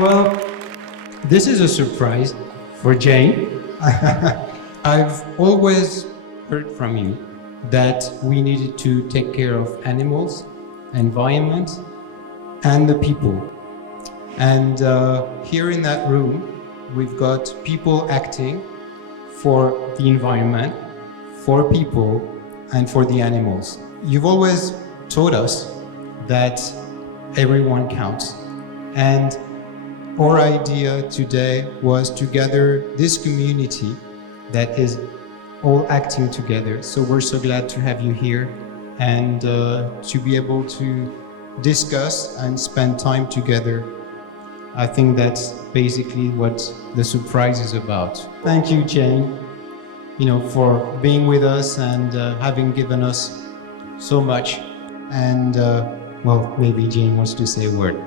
Well, this is a surprise for Jane. I've always heard from you that we needed to take care of animals, environment, and the people. And here in that room, we've got people acting for the environment, for people, and for the animals. You've always taught us that everyone counts. And our idea today was to gather this community that is all acting together. So we're so glad to have you here and to be able to discuss and spend time together. I think that's basically what the surprise is about. Thank you, Jane, for being with us and having given us so much. And well, maybe Jane wants to say a word.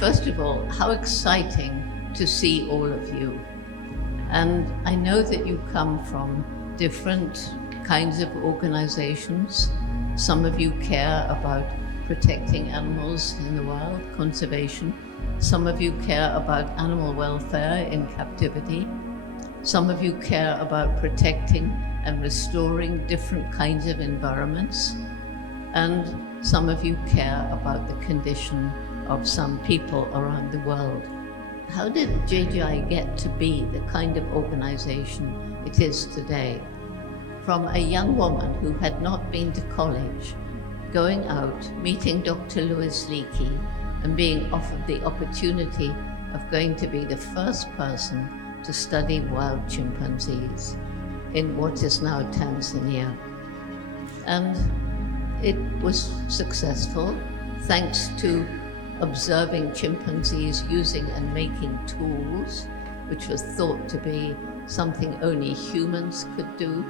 First of all, how exciting to see all of you. And I know that you come from different kinds of organizations. Some of you care about protecting animals in the wild, conservation. Some of you care about animal welfare in captivity. Some of you care about protecting and restoring different kinds of environments. And some of you care about the condition of some people around the world. How did JGI get to be the kind of organization it is today? From a young woman who had not been to college, going out, meeting Dr. Louis Leakey, and being offered the opportunity of going to be the first person to study wild chimpanzees in what is now Tanzania. And it was successful thanks to observing chimpanzees using and making tools, which was thought to be something only humans could do.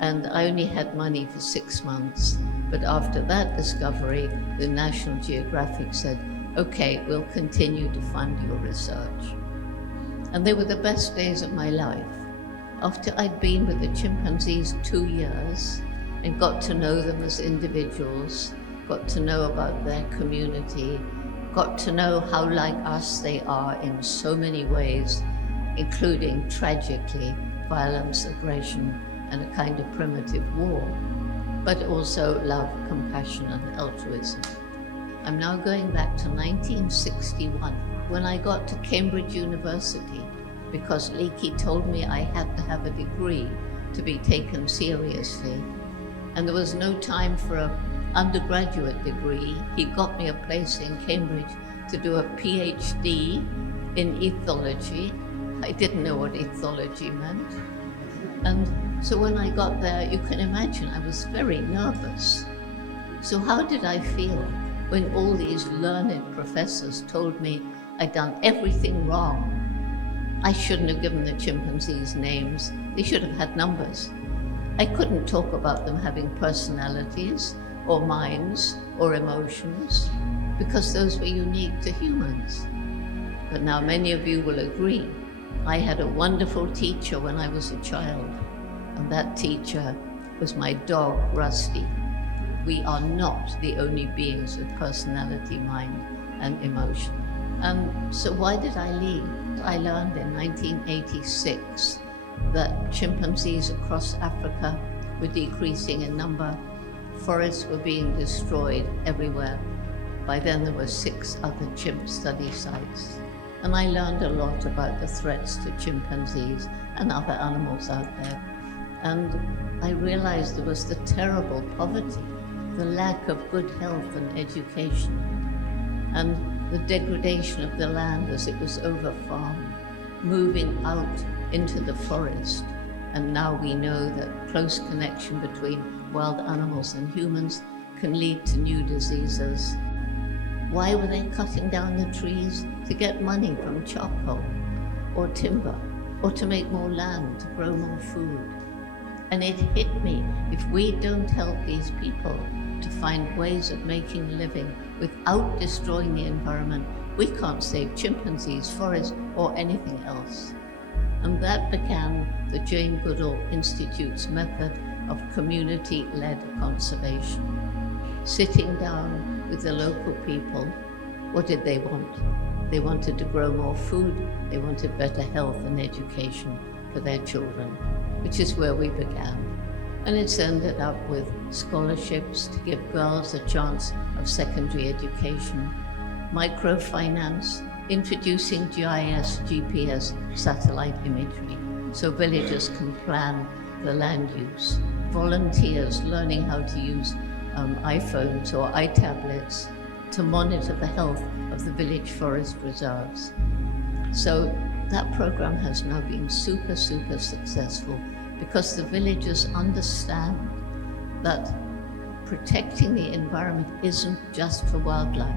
And I only had money for 6 months. But after that discovery, the National Geographic said, okay, we'll continue to fund your research. And they were the best days of my life. After I'd been with the chimpanzees 2 years and got to know them as individuals, got to know about their community, got to know how like us they are in so many ways, including tragically violence, aggression, and a kind of primitive war, but also love, compassion, and altruism. I'm now going back to 1961, when I got to Cambridge University, because Leakey told me I had to have a degree to be taken seriously. And there was no time for an undergraduate degree. He got me a place in Cambridge to do a PhD in ethology. I didn't know what ethology meant. And so when I got there, you can imagine I was very nervous. So how did I feel when all these learned professors told me I'd done everything wrong? I shouldn't have given the chimpanzees names. They should have had numbers. I couldn't talk about them having personalities or minds or emotions because those were unique to humans. But now many of you will agree. I had a wonderful teacher when I was a child, and that teacher was my dog, Rusty. We are not the only beings with personality, mind, and emotion. So why did I leave? I learned in 1986 that chimpanzees across Africa were decreasing in number. Forests were being destroyed everywhere. By then there were 6 other chimp study sites. And I learned a lot about the threats to chimpanzees and other animals out there. And I realized there was the terrible poverty, the lack of good health and education, and the degradation of the land as it was over-farmed, moving out into the forest. And now we know that close connection between wild animals and humans can lead to new diseases. Why were they cutting down the trees? To get money from charcoal or timber, or to make more land, to grow more food. And it hit me, if we don't help these people to find ways of making a living without destroying the environment, we can't save chimpanzees, forests, or anything else. And that began the Jane Goodall Institute's method of community-led conservation. Sitting down with the local people, what did they want? They wanted to grow more food, they wanted better health and education for their children, which is where we began. And it's ended up with scholarships to give girls a chance of secondary education, microfinance, introducing GIS, GPS, satellite imagery, so villagers can plan the land use, volunteers learning how to use iPhones or iTablets to monitor the health of the village forest reserves. So that program has now been super successful because the villagers understand that protecting the environment isn't just for wildlife,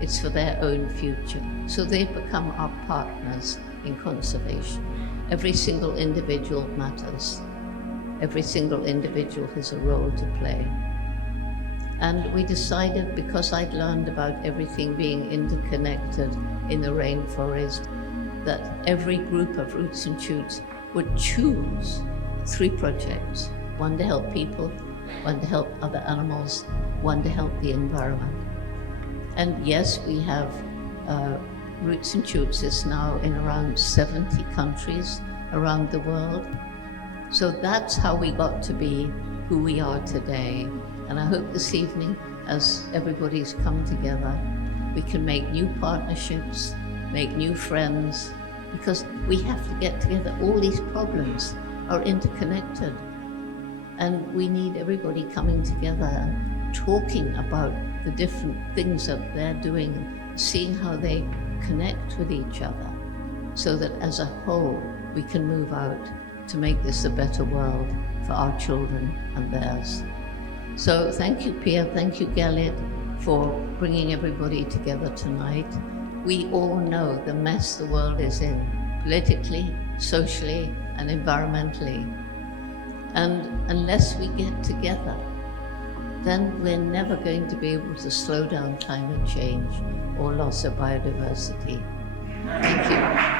it's for their own future. So they've become our partners in conservation. Every single individual matters. Every single individual has a role to play. And we decided, because I'd learned about everything being interconnected in the rainforest, that every group of roots and shoots would choose 3 projects. One to help people, one to help other animals, one to help the environment. And yes, we have Roots and Shoots is now in around 70 countries around the world. So that's how we got to be who we are today. And I hope this evening, as everybody's come together, we can make new partnerships, make new friends, because we have to get together. All these problems are interconnected. And we need everybody coming together and talking about the different things that they're doing, seeing how they connect with each other, so that as a whole, we can move out to make this a better world for our children and theirs. So thank you, Pia, thank you, Galit, for bringing everybody together tonight. We all know the mess the world is in, politically, socially, and environmentally. And unless we get together, then we're never going to be able to slow down climate change or loss of biodiversity. Thank you.